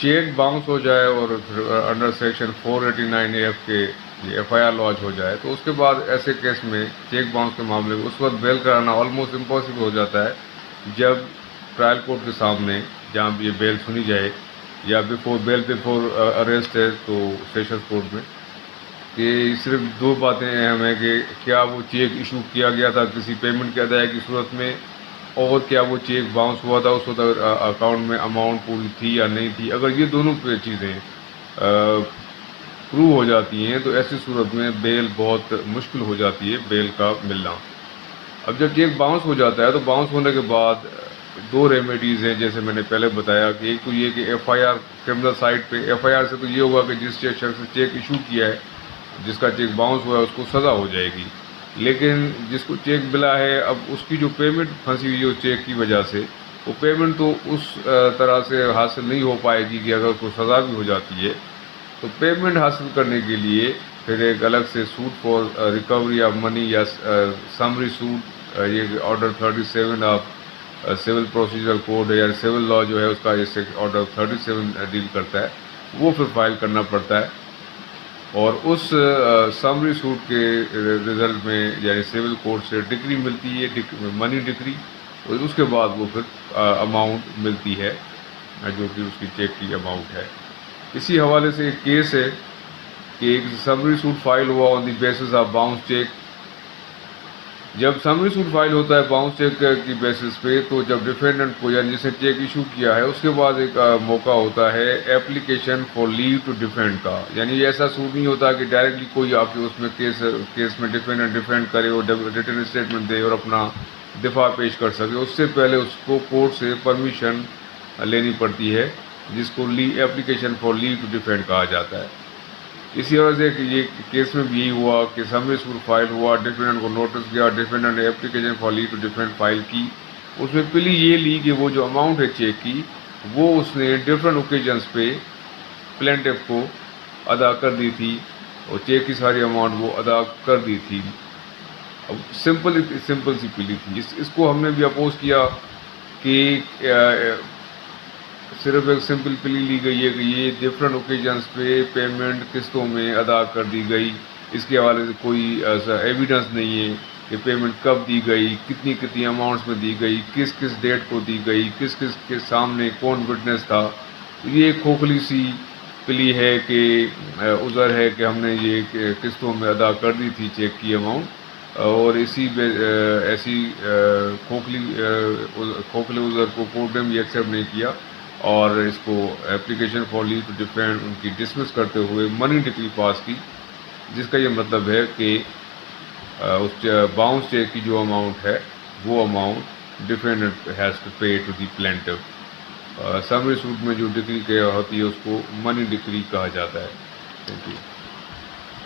Check bounce ہو جائے اور under section 489 AF کے FIR لانچ ہو جائے تو اس کے بعد ایسے کیس میں چیک باؤنس کے معاملے میں اس وقت بیل کرانا آلموسٹ امپاسبل ہو جاتا ہے جب ٹرائل کورٹ کے سامنے جہاں بھی یہ بیل سنی جائے یا بیفور اریسٹ ہے تو سیشنز کورٹ میں کہ صرف دو باتیں اہم ہیں کہ کیا وہ چیک ایشو کیا گیا تھا کسی پیمنٹ کی ادائیگی کی صورت میں اور کیا وہ چیک باؤنس ہوا تھا اس وقت اکاؤنٹ میں اماؤنٹ پوری تھی یا نہیں تھی. اگر یہ دونوں چیزیں پروو ہو جاتی ہیں تو ایسی صورت میں بیل بہت مشکل ہو جاتی ہے بیل کا ملنا. اب جب چیک باؤنس ہو جاتا ہے تو باؤنس ہونے کے بعد دو ریمیڈیز ہیں جیسے میں نے پہلے بتایا کہ ایک تو یہ کہ FIR کرمنل سائٹ پہ FIR سے تو یہ ہوگا کہ جس شخص نے چیک ایشو کیا ہے جس کا چیک باؤنس ہوا ہے اس کو سزا ہو جائے گی. لیکن جس کو چیک ملا ہے اب اس کی جو پیمنٹ پھنسی ہوئی ہے اس چیک کی وجہ سے وہ پیمنٹ تو اس طرح سے حاصل نہیں ہو پائے گی کہ اگر اس کو سزا بھی ہو جاتی ہے تو پیمنٹ حاصل کرنے کے لیے پھر ایک الگ سے suit for recovery of money یا سمری سوٹ یہ order 37 of civil procedure code یا سول لا جو ہے اس کا جیسے آرڈر 37 ڈیل کرتا ہے وہ پھر فائل کرنا پڑتا ہے. اور اس سمری سوٹ کے رزلٹ میں یعنی سول کورٹ سے ڈگری ملتی ہے منی ڈگری اور اس کے بعد وہ پھر اماؤنٹ ملتی ہے جو کہ اس کی چیک کی اماؤنٹ ہے. اسی حوالے سے ایک کیس ہے کہ ایک سمری سوٹ فائل ہوا on the basis of bounce cheque. جب سمری سوٹ فائل ہوتا ہے باؤنس چیک کی بیسس پہ تو جب ڈیفینڈنٹ کو یعنی جس نے چیک ایشو کیا ہے اس کے بعد ایک موقع ہوتا ہے application for leave to defend کا. یعنی یہ ایسا سوٹ نہیں ہوتا کہ ڈائریکٹلی کوئی آپ کے اس میں کیس میں ڈیفینڈنٹ ڈیفینڈ کرے اور ریٹن اسٹیٹمنٹ دے اور اپنا دفاع پیش کر سکے. اس سے پہلے اس کو کورٹ سے پرمیشن لینی پڑتی ہے جس کو application for leave to defend کہا جاتا ہے. اسی وجہ سے کہ یہ کیس میں بھی یہی ہوا کہ سمری سوٹ فائل ہوا ڈیفینڈنٹ کو نوٹس گیا ڈیفینڈنٹ نے application for leave to defend file کی. اس میں پلی یہ لی کہ وہ جو اماؤنٹ ہے چیک کی وہ اس نے ڈفرینٹ اوکیجنس پہ پلینٹف کو ادا کر دی تھی اور چیک کی ساری اماؤنٹ وہ ادا کر دی تھی. اب سمپل سی پلی تھی. اس کو ہم نے بھی اپوز کیا کہ صرف ایک سمپل پلی لی گئی ہے کہ یہ ڈفرینٹ اوکیجنس پہ پیمنٹ قسطوں میں ادا کر دی گئی. اس کے حوالے سے کوئی ایسا ایویڈنس نہیں ہے کہ پیمنٹ کب دی گئی کتنی اماؤنٹس میں دی گئی کس ڈیٹ کو دی گئی کس کے سامنے کون وٹنس تھا. یہ ایک کھوکھلی سی پلی ہے کہ عذر ہے کہ ہم نے یہ قسطوں میں ادا کر دی تھی چیک کی اماؤنٹ اور ایسی کھوکھلے عذر کو کورٹ نے بھی ایکسیپٹ نہیں کیا اور اس کو application for leave to defend ان کی ڈسمس کرتے ہوئے منی ڈگری پاس کی جس کا یہ مطلب ہے کہ اس باؤنس چیک کی جو اماؤنٹ ہے وہ amount defendant has to pay to the plaintiff. Summary suit میں جو ڈگری ہوتی ہے اس کو منی ڈگری کہا جاتا ہے. Thank you.